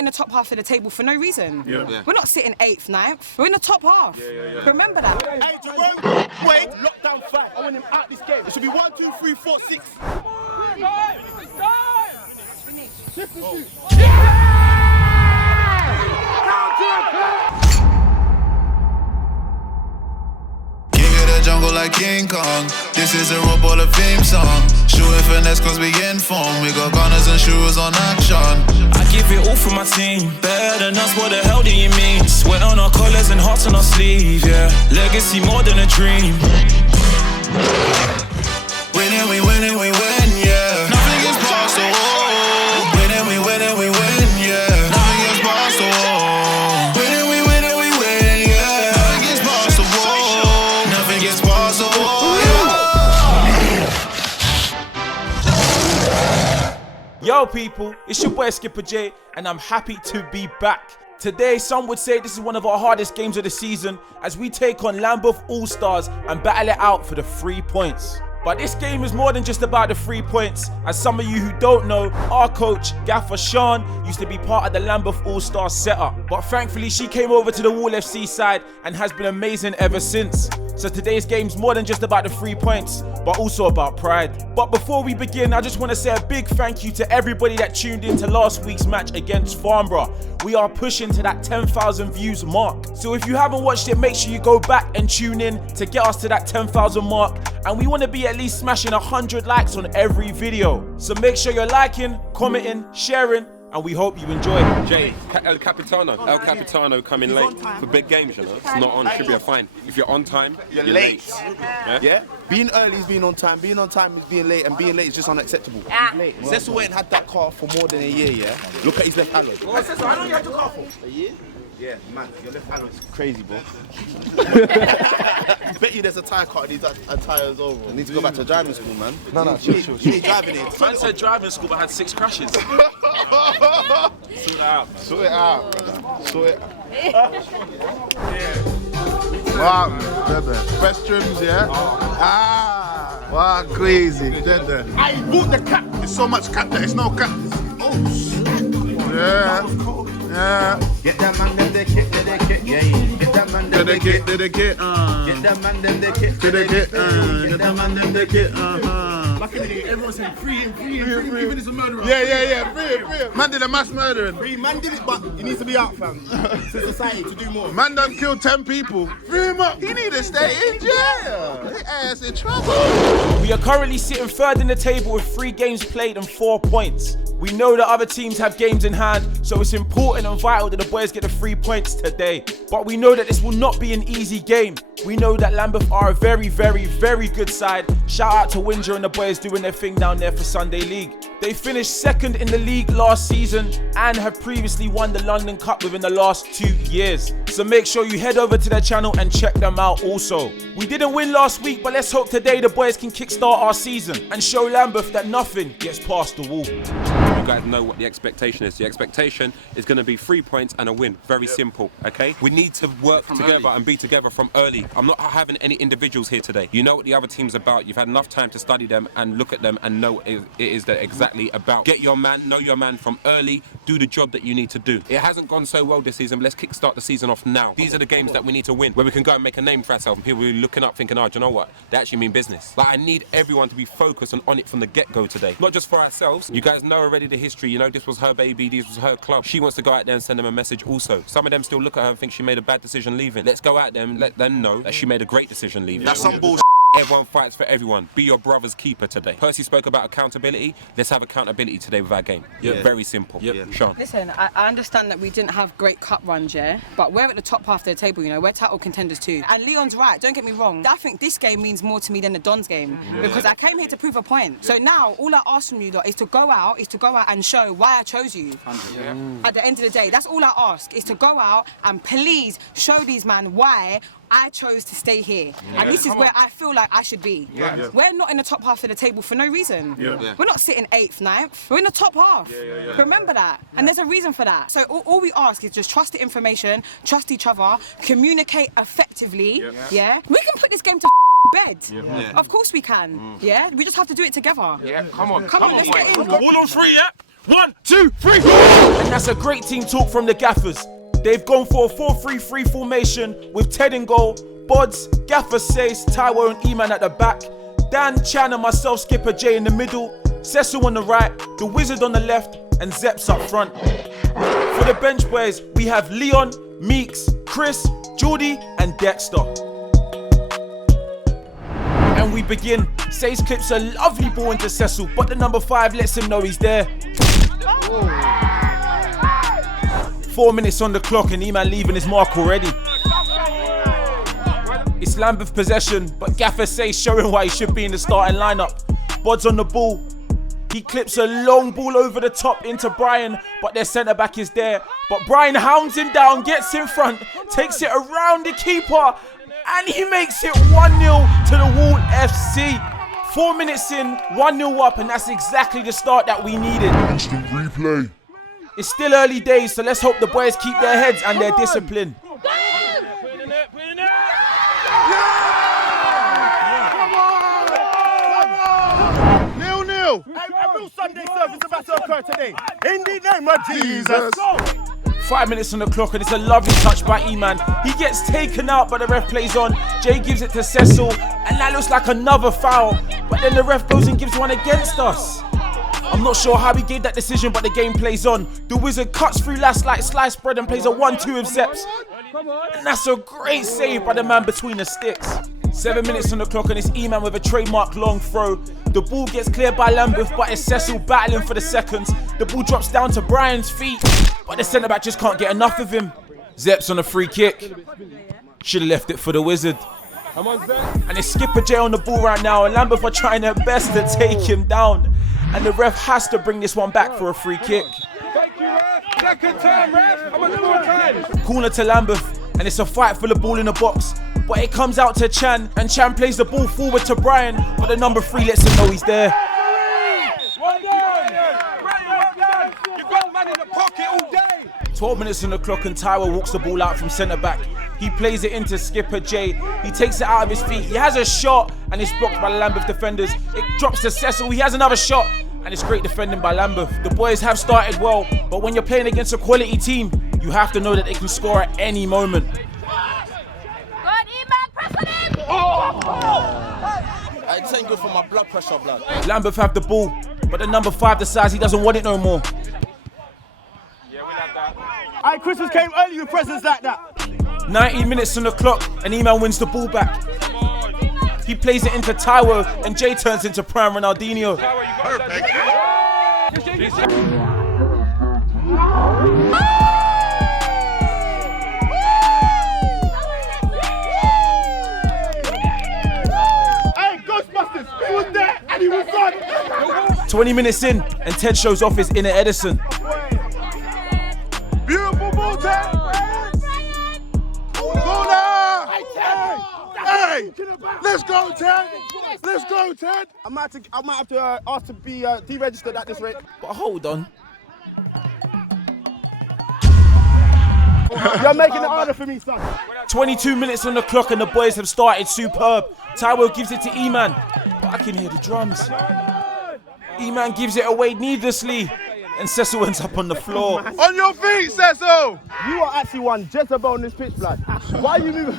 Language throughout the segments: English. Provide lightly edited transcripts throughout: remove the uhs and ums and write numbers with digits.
in the top half of the table for no reason. We're not sitting 8th, 9th. We're in the top half. Remember that. Hey, Jerome, wait, lockdown 5. I want him out this game. It should be 1, 2, 3, 4, 6. Jungle like King Kong. This is a raw ball of theme song. Shooting finesse cause we inform. We got gunners and shooters on action. I give it all for my team. Better than us, what the hell do you mean? Sweat on our collars and hearts on our sleeve, yeah. Legacy more than a dream. Winning, we win, yeah. Nothing gets past the wall. Winning, we win, yeah. Nothing gets past the wall. Winning, we win, yeah. Nothing gets past the wall. Nothing gets past the wall, yeah. Yo people, it's your boy Skipper J and I'm happy to be back. Today, some would say this is one of our hardest games of the season as we take on Lambeth All Stars and battle it out for the 3 points. But this game is more than just about the 3 points. As some of you who don't know, our coach, Gaffer Sean, used to be part of the Lambeth All Stars setup. But thankfully, she came over to the Wall FC side and has been amazing ever since. So today's game's more than just about the 3 points, but also about pride. But before we begin, I just want to say a big thank you to everybody that tuned in to last week's match against Farnborough. We are pushing to that 10,000 views mark. So if you haven't watched it, make sure you go back and tune in to get us to that 10,000 mark. And we want to be at least smashing 100 likes on every video. So make sure you're liking, commenting, sharing, and we hope you enjoy. Jay, El Capitano coming late for big games, you know. It's not on, should be a fine. If you're on time, you're late. Yeah? Being early is being on time is being late, and being late is just unacceptable. Cecil ain't had that car for more than a year, yeah? Look at his left alloy. Cecil, how long you had your car for? A year? Yeah, man, your left alloy is crazy, bro. Bet you there's a tyre cut these tyres over. I need to go back to driving school, man. No, chill. You ain't driving it. Man said driving school, but had 6 crashes. Sort it out, man. Sort it out, brother. Sort it out. Wow, best trims, yeah? Wow, crazy. I bought the cap. There's so much cap there, it's no cap. Yeah. Get that man them the kit, yeah. Get that man them the kit, Get that man them the kit, Get that man them the kit, Back in the day, everyone said free him, even as a murderer. Yeah, free him. Man did a mass murdering. Free man did it, but he needs to be out, fam. To society to do more. Man done killed 10 people. Free him up. He need to stay in jail. His ass in trouble. We are currently sitting third in the table with 3 games played and 4 points. We know that other teams have games in hand, so it's important and vital that the boys get the 3 points today. But we know that this will not be an easy game. We know that Lambeth are a very, very, very good side. Shout out to Windsor and the boys doing their thing down there for Sunday League. They finished 2nd in the league last season and have previously won the London Cup within the last 2 years. So make sure you head over to their channel and check them out also. We didn't win last week, but let's hope today the boys can kickstart our season and show Lambeth that nothing gets past the wall. You guys know what the expectation is. The expectation is going to be 3 points and a win. Very simple, okay? We need to work together and be together from early. I'm not having any individuals here today. You know what the other team's about. You've had enough time to study them and look at them and know what it is they're exactly about. Get your man, know your man from early, do the job that you need to do. It hasn't gone so well this season, but let's kickstart the season off now. These are the games that we need to win, where we can go and make a name for ourselves and people will be looking up thinking, oh, do you know what? They actually mean business. Like, I need everyone to be focused and on it from the get-go today. Not just for ourselves. You guys know already the history, you know, this was her baby, this was her club. She wants to go out there and send them a message also. Some of them still look at her and think she made a bad decision leaving. Let's go out there and let them know that she made a great decision leaving. That's some bullshit. Everyone fights for everyone. Be your brother's keeper today. Percy spoke about accountability. Let's have accountability today with our game. Very simple. Sean. Listen, I understand that we didn't have great cup runs, yeah? But we're at the top half of the table, you know, we're title contenders too. And Leon's right, don't get me wrong. I think this game means more to me than the Dons game. Because I came here to prove a point. So now, all I ask from you lot is to go out and show why I chose you. At the end of the day, that's all I ask, is to go out and please show these man why I chose to stay here. And this is where I feel like I should be. We're not in the top half of the table for no reason. We're not sitting 8th, 9th. We're in the top half. Remember that. And there's a reason for that. So all we ask is just trust the information, trust each other, communicate effectively. We can put this game to bed. Of course we can. Yeah, we just have to do it together. Yeah, come on, let's get in. All on three, yeah? 1, 2, 3. And that's a great team talk from the gaffers. They've gone for a 4-3-3 formation with Ted in goal, Bods, Gaffer Sace, Taiwo and E-Man at the back, Dan, Chan and myself, Skipper J in the middle, Cecil on the right, the Wizard on the left, and Zeps up front. For the bench boys, we have Leon, Meeks, Chris, Jordy, and Dexter. And we begin. Sace clips a lovely ball into Cecil, but the number 5 lets him know he's there. 4 minutes on the clock and E-Man leaving his mark already. It's Lambeth possession, but Gaffer Sace showing why he should be in the starting lineup. Bod's on the ball. He clips a long ball over the top into Brian, but their centre back is there. But Brian hounds him down, gets in front, takes it around the keeper, and he makes it 1-0 to the Wall FC. 4 minutes in, 1-0 up, and that's exactly the start that we needed. Instant replay. It's still early days, so let's hope the boys keep their heads and their discipline. 0-0. A real Sunday service is about to occur today. In the name of Jesus. 5 minutes on the clock and it's a lovely touch by E-Man. He gets taken out but the ref plays on. Jay gives it to Cecil and that looks like another foul. But then the ref goes and gives one against us. I'm not sure how he gave that decision, but the game plays on. The Wizard cuts through last like sliced bread and plays a 1-2 with Zeps. And that's a great save by the man between the sticks. 7 minutes on the clock and it's E-Man with a trademark long throw. The ball gets cleared by Lambeth, but it's Cecil battling for the seconds. The ball drops down to Brian's feet, but the centre back just can't get enough of him. Zeps on a free kick. Should have left it for the Wizard. And it's Skipper J on the ball right now, and Lambeth are trying their best to take him down. And the ref has to bring this one back for a free kick. Second time, ref. I'm a more time. Corner to Lambeth, and it's a fight for the ball in the box. But it comes out to Chan, and Chan plays the ball forward to Brian, but the number 3 lets him know he's there. 12 minutes on the clock and Taiwo walks the ball out from centre back. He plays it into Skipper J. He takes it out of his feet. He has a shot and it's blocked by the Lambeth defenders. It drops to Cecil. He has another shot and it's great defending by Lambeth. The boys have started well, but when you're playing against a quality team, you have to know that they can score at any moment. It's ain't good for my blood pressure, blood. Lambeth have the ball, but the number 5 decides he doesn't want it no more. Alright, Christmas came early with presents like that. 19 minutes on the clock and E-Man wins the ball back. He plays it into Taiwo and Jay turns into Prime Ronaldinho. Hey, Ghostbusters, he was there and he was gone. 20 minutes in and Ted shows off his inner Edison. Beautiful ball, Ted. Corner. Hey, let's go, Ted. Let's go, Ted. I might have to ask to be deregistered at this rate. But hold on. You're making it harder for me, son. 22 minutes on the clock and the boys have started superb. Taiwo gives it to E-Man, but I can hear the drums. E-Man gives it away needlessly and Cecil ends up on the floor. On your feet, Cecil. You are actually one Jezebel in this pitch, blood. Why are you moving?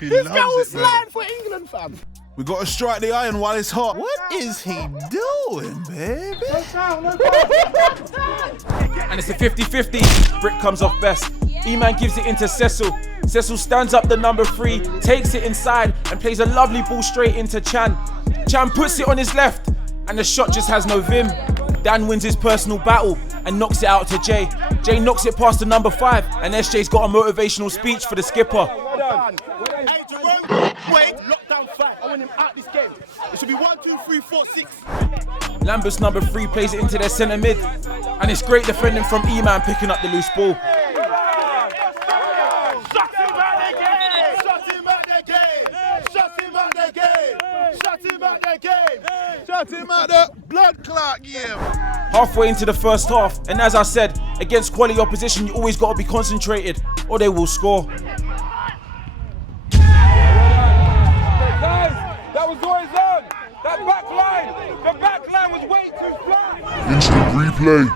This guy was sliding for England, fam. We got to strike the iron while it's hot. What is he doing, baby? And it's a 50-50. Brick comes off best. E-Man gives it into Cecil. Cecil stands up the number 3, takes it inside and plays a lovely ball straight into Chan. Chan puts it on his left and the shot just has no vim. Dan wins his personal battle and knocks it out to Jay. Jay knocks it past the number 5 and SJ's got a motivational speech for the skipper. Hey, Jerome, wait, lockdown 5. I want him out this game. It should be 1, 2, 3, 4, 6. Lambeth's number 3 plays it into their centre mid and it's great defending from E-Man picking up the loose ball. Shut him out the blood clot game. Halfway into the first half, and as I said, against quality opposition, you always got to be concentrated, or they will score. was always on. That the back line was way too flat. Instant replay.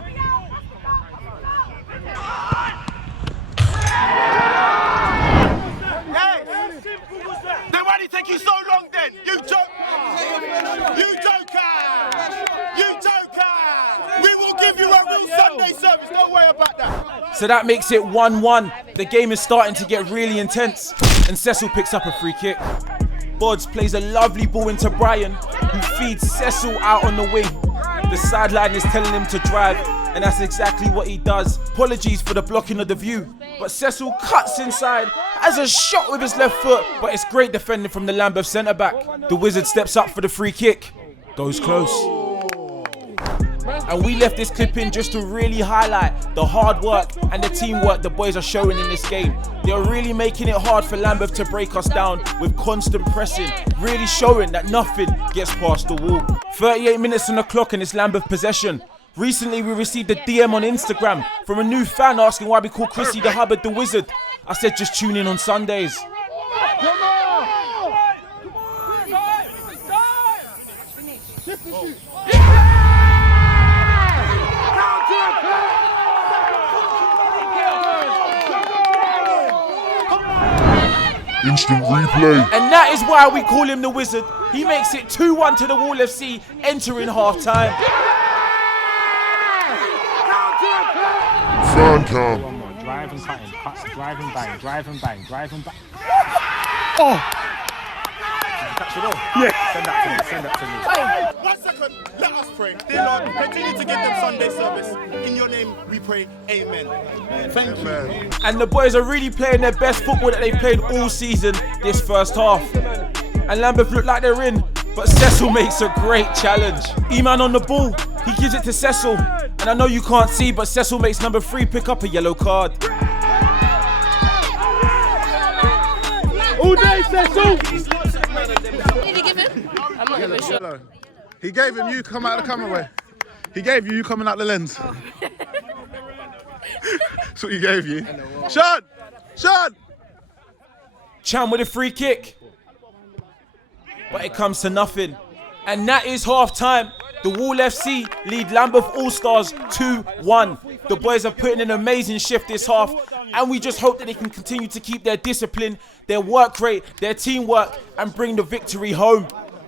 Then why did it take you so long then? You joker! You joker! We will give you a real Sunday service, don't worry about that. So that makes it 1-1. The game is starting to get really intense. And Cecil picks up a free kick. Bods plays a lovely ball into Brian, who feeds Cecil out on the wing. The sideline is telling him to drive, and that's exactly what he does. Apologies for the blocking of the view, but Cecil cuts inside, has a shot with his left foot, but it's great defending from the Lambeth centre-back. The Wizard steps up for the free kick, goes close. And we left this clip in just to really highlight the hard work and the teamwork the boys are showing in this game. They're really making it hard for Lambeth to break us down with constant pressing, really showing that nothing gets past the wall. 38 minutes on the clock and it's Lambeth possession. Recently we received a DM on Instagram from a new fan asking why we call Chrissy the Hubbard the Wizard. I said just tune in on Sundays. Instant replay. And that is why we call him the Wizard. He makes it 2-1 to the Wall FC, entering half-time. Fan cam. One more. Drive and cutting. Cuts, drive and bang. Drive and bang. Drive and bang. Oh! Catch it all? Yeah. Send that to me. Send that to me. 1 second. Let us pray. Dear Lord, continue to give them Sunday service. In your name we pray. Amen. Thank you. And the boys are really playing their best football that they've played all season this first half. And Lambeth look like they're in, but Cecil makes a great challenge. E-Man on the ball, he gives it to Cecil. And I know you can't see, but Cecil makes number 3 pick up a yellow card. All day, Cecil! Did he give him? I'm not even sure. He gave him you come out of the camera way. He gave you coming out the lens. That's what he gave you. Sean! Sean! Chan with a free kick. But it comes to nothing. And that is half time. The Wall FC lead Lambeth All Stars 2-1. The boys are putting an amazing shift this half, and we just hope that they can continue to keep their discipline, their work rate, their teamwork, and bring the victory home.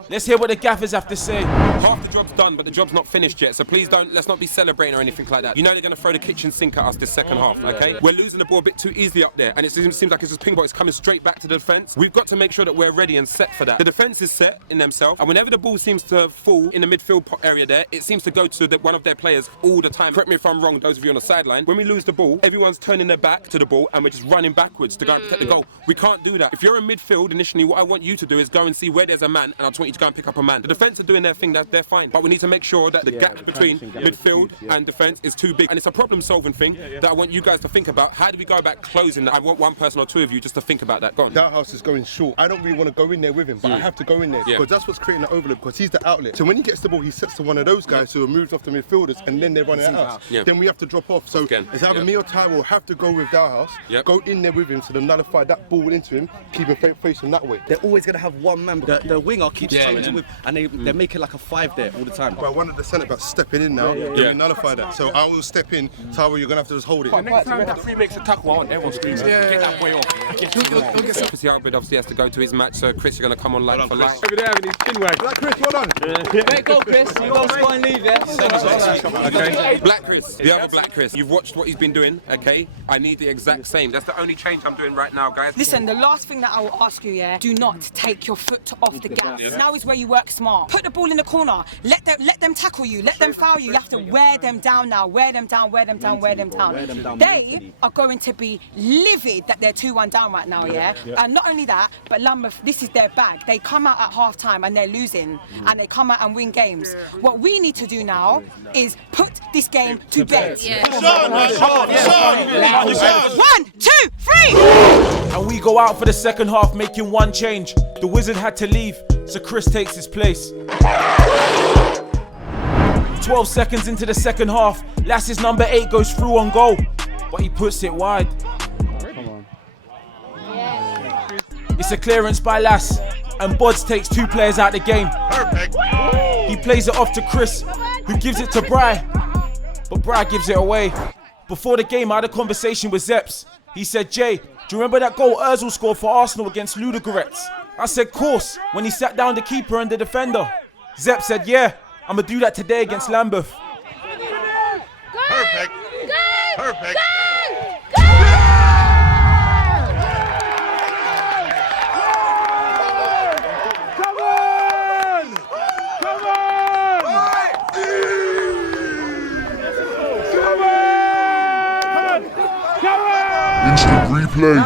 Let's hear what the gaffers have to say. Half the job's done, but the job's not finished yet. So please let's not be celebrating or anything like that. You know they're going to throw the kitchen sink at us this second half, okay? We're losing the ball a bit too easily up there, and it seems like it's just ping ball. It's coming straight back to the defence. We've got to make sure that we're ready and set for that. The defence is set in themselves, and whenever the ball seems to fall in the midfield area there, it seems to go to one of their players all the time. Correct me if I'm wrong, those of you on the sideline. When we lose the ball, everyone's turning their back to the ball, and we're just running backwards to go and protect the goal. We can't do that. If you're in midfield, initially, what I want you to do is go and see where there's a man, and I just want you to go and pick up a man. The defence are doing their thing, they're fine. But we need to make sure that the gap between midfield and defence is too big. And it's a problem-solving thing that I want you guys to think about. How do we go about closing that? I want one person or two of you just to think about that. Go on. That house is going short. I don't really want to go in there with him, but I have to go in there because that's what's creating the overload, because he's the outlet. So when he gets the ball, he sets to one of those guys who are moved off the midfielders, and then they're running at us. Then we have to drop off. So it's either me or Ty will have to go with Dowhouse, go in there with him to nullify that ball into him, keep him facing that way. They're always going to have one man. The winger keeps challenging with, and they're making like a 5 there all the time. But one of the centre-backs stepping in now, to nullify that. So I will step in, Tyrell, you're going to have to just hold it. Next time that 3 makes a tackle, I want everyone screaming. Get that boy off. Obviously, Albert obviously has to go to his match, so Chris, you're going to come on live for life. Over there having his chin wag. Black Chris, well done. Let go, Chris. You got to score and leave, yeah? Okay. Black Chris, the other Black Chris. You've watched what he's been doing, okay? I need the exact same. That's the only change I'm doing right now, guys. Listen, the last thing that I will ask you, do not take your foot off the gas. Now is where you work smart. Put the ball in the corner. Let them tackle you. Let them foul you. You have to wear them down now. Wear them down. They are going to be livid that they're 2-1 down right now, And not only that, but Lambeth, this is their bag. They come out at half time and they're losing, and they come out and win games. What we need to do now is put this game to bed. 1, 2, 3! And we go out for the second half, making one change. The Wizard had to leave, so Chris takes his place. 12 seconds into the second half, Lass's number 8 goes through on goal, but he puts it wide. It's a clearance by Lass, and Bods takes 2 players out of the game. Perfect. He plays it off to Chris, who gives it to Bry, but Bry gives it away. Before the game, I had a conversation with Zeps. He said, Jay, do you remember that goal Ozil scored for Arsenal against Ludogorets? I said, course, when he sat down the keeper and the defender. Zep said, yeah, I'm gonna do that today against Lambeth. Perfect. Perfect. Instant replay.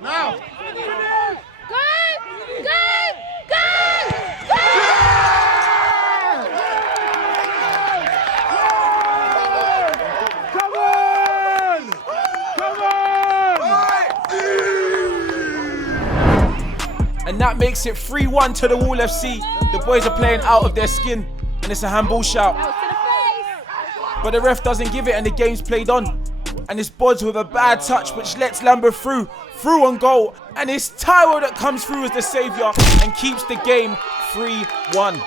Now. And that makes it 3-1 to the Wall FC. The boys are playing out of their skin, and it's a handball shout. But the ref doesn't give it, and the game's played on. And it's Bods with a bad touch which lets Lambeth through on goal, and it's Taiwo that comes through as the saviour and keeps the game 3-1.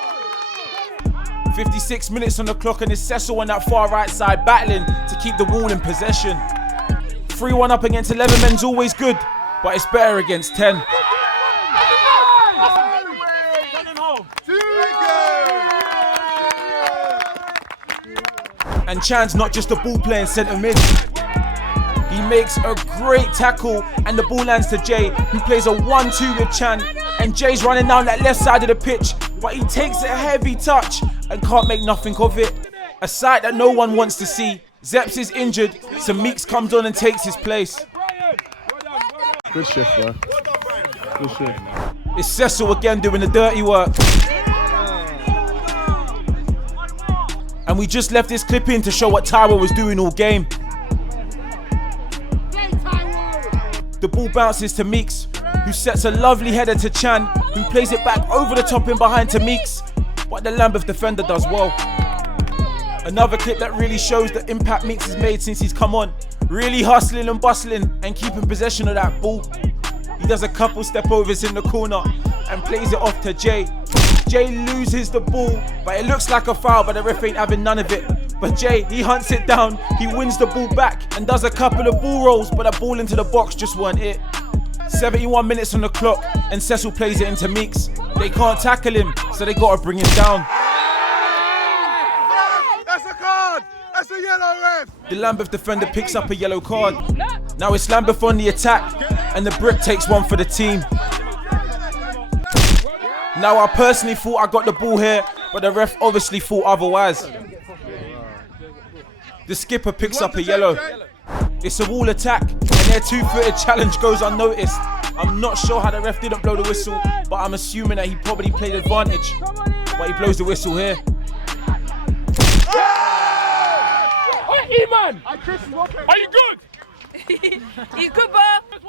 56 minutes on the clock, and it's Cecil on that far right side battling to keep the Wall in possession. 3-1 up against 11 men's always good, but it's better against 10. And Chan's not just a ball playing centre mid. He makes a great tackle, and the ball lands to Jay, who plays a 1-2 with Chan. And Jay's running down that left side of the pitch, but he takes a heavy touch and can't make nothing of it. A sight that no one wants to see. Zeps is injured, so Meeks comes on and takes his place. Good shift, bro. Good shift. It's Cecil again doing the dirty work. And we just left this clip in to show what Taiwo was doing all game. The ball bounces to Meeks, who sets a lovely header to Chan, who plays it back over the top and behind to Meeks, but the Lambeth defender does well. Another clip that really shows the impact Meeks has made since he's come on. Really hustling and bustling and keeping possession of that ball. He does a couple step overs in the corner and plays it off to Jay. Jay loses the ball, but it looks like a foul, but the ref ain't having none of it. But Jay, he hunts it down, he wins the ball back and does a couple of ball rolls, but the ball into the box just weren't it. 71 minutes on the clock, and Cecil plays it into Meeks. They can't tackle him, so they gotta bring him down. That's a card! That's a yellow, ref! The Lambeth defender picks up a yellow card. Now it's Lambeth on the attack, and the Brit takes one for the team. Now I personally thought I got the ball here, but the ref obviously thought otherwise. The skipper picks up a yellow. It's a Wall attack, and their 2-footed challenge goes unnoticed. I'm not sure how the ref didn't blow the whistle, but I'm assuming that he probably played advantage. But he blows the whistle here. Eman! Are you good? He's good, bro.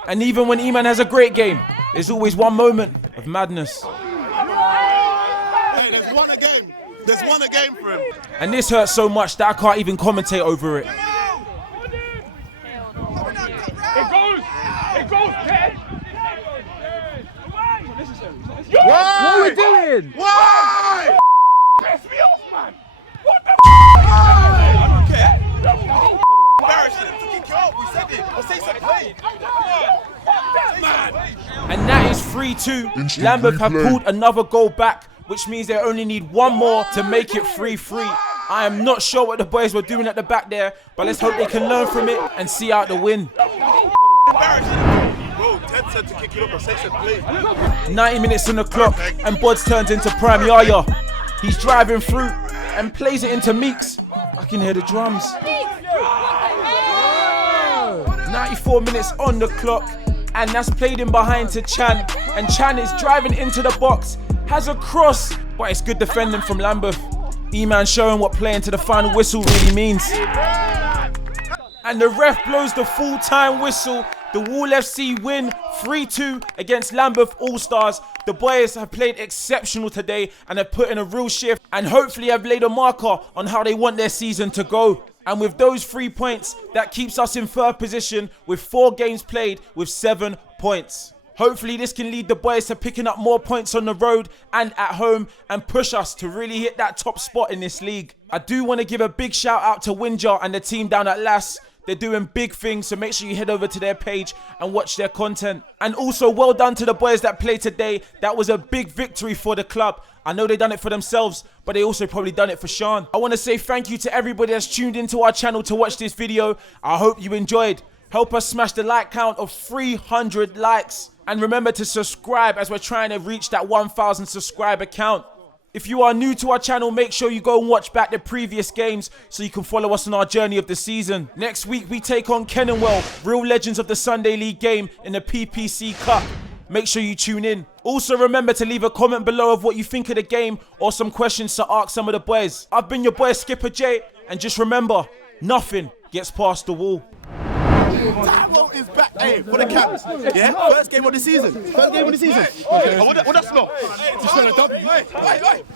And even when Eman has a great game, there's always one moment of madness. Hey, there's one a game. There's one a game for him. And this hurts so much that I can't even commentate over it. It goes, Ted. Why? What are we doing? Why? Piss me off, man. What the I don't care. Embarrassing. To kick out. We said it. Let's take some play. And that is 3-2. Lambeth have pulled another goal back, which means they only need one more to make it 3-3. I am not sure what the boys were doing at the back there, but let's hope they can learn from it and see out the win. Bro, Ted said to kick it up. Let's take some play. 90 minutes on the clock, and Bods turns into Prime Yaya. He's driving through and plays it into Meeks. I can hear the drums. 94 minutes on the clock, and that's played in behind to Chan. And Chan is driving into the box, has a cross, but it's good defending from Lambeth. E-Man showing what playing to the final whistle really means. And the ref blows the full-time whistle. The Wall FC win 3-2 against Lambeth All Stars. The boys have played exceptional today and have put in a real shift, and hopefully have laid a marker on how they want their season to go. And with those 3 points, that keeps us in third position with 4 games played with 7 points. Hopefully this can lead the boys to picking up more points on the road and at home and push us to really hit that top spot in this league. I do want to give a big shout out to Winjar and the team down at Lass. They're doing big things, so make sure you head over to their page and watch their content. And also well done to the boys that played today. That was a big victory for the club. I know they done it for themselves, but they also probably done it for Sean. I want to say thank you to everybody that's tuned into our channel to watch this video. I hope you enjoyed. Help us smash the like count of 300 likes. And remember to subscribe as we're trying to reach that 1,000 subscriber count. If you are new to our channel, make sure you go and watch back the previous games so you can follow us on our journey of the season. Next week, we take on Kenilworth, real legends of the Sunday League game in the PPC Cup. Make sure you tune in. Also remember to leave a comment below of what you think of the game or some questions to ask some of the boys. I've been your boy Skipper J, and just remember, nothing gets past the wall. Tyrone is back, hey, for the Cavs. Yeah, first game of the season. First game of the season. Okay. What that smell? You smell a W. Wait.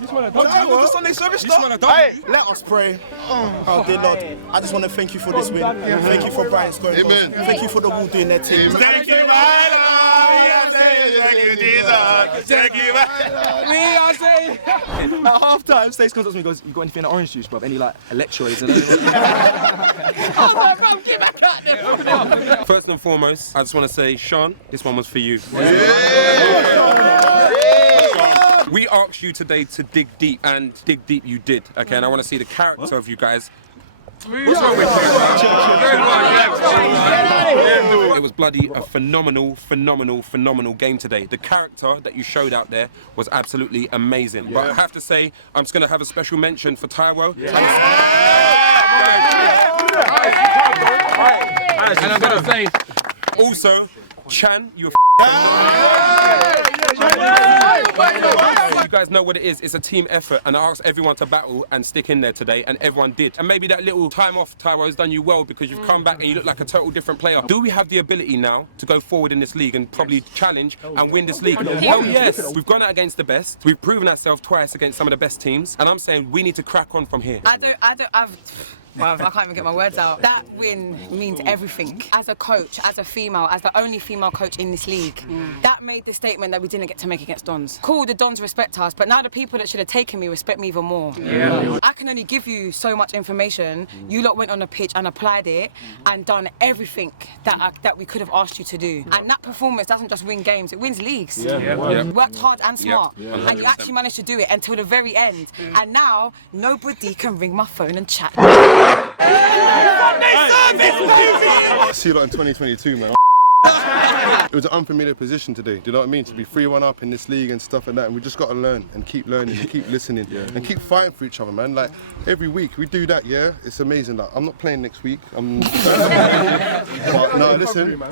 You smell a W. What's the Sunday service? You smell a W. Hey, let us pray. Oh, dear Lord, I just want to thank you for this win. Thank you for Brian scoring. Amen. Thank you for the Wall doing their team. Thank you, my Lord. Thank you, Jesus. Thank you, my Lord. I say. At half time, Stace comes up to me and goes, "You got anything in the orange juice, bro? Any like electrolytes?" I was like, bro, get back out there. First and foremost, I just want to say, Sean, this one was for you. We asked you today to dig deep, and dig deep you did, okay? And I want to see the character of you guys. What's wrong with you? It was bloody a phenomenal game today. The character that you showed out there was absolutely amazing. But I have to say, I'm just going to have a special mention for Taiwo. And I'm going to say, also, Chan, you You guys know what it is. It's a team effort, and I asked everyone to battle and stick in there today, and everyone did. And maybe that little time off, Taiwo, has done you well because you've come back and you look like a total different player. Do we have the ability now to go forward in this league and probably challenge and win this league? Well, yes. We've gone out against the best. We've proven ourselves twice against some of the best teams, and I'm saying we need to crack on from here. I can't even get my words out. That win means everything. As a coach, as a female, as the only female coach in this league, that made the statement that we didn't get to make against Dons. Cool, the Dons respect us, but now the people that should have taken me respect me even more. Yeah. I can only give you so much information. You lot went on the pitch and applied it and done everything that we could have asked you to do. And that performance doesn't just win games, it wins leagues. You worked hard and smart, and you actually managed to do it until the very end. And now, nobody can ring my phone and chat. See you lot in 2022, man. It was an unfamiliar position today, do you know what I mean? To be 3-1 up in this league and stuff like that, and we just got to learn and keep learning and keep listening and keep fighting for each other, man. Like, every week we do that, yeah? It's amazing. Like, I'm not playing next week. But, no, listen.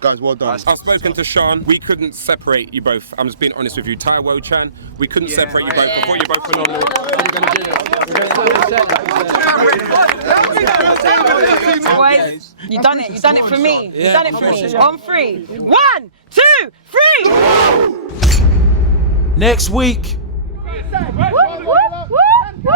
Guys, well done. I've spoken to Sean. We couldn't separate you both. I'm just being honest with you. Taiwo, Chan, we couldn't separate you both. Before you're both phenomenal. Boys, you done it for me. You done it for me. On 3. 1, 2, 3. Next week. Woo, woo, woo, woo.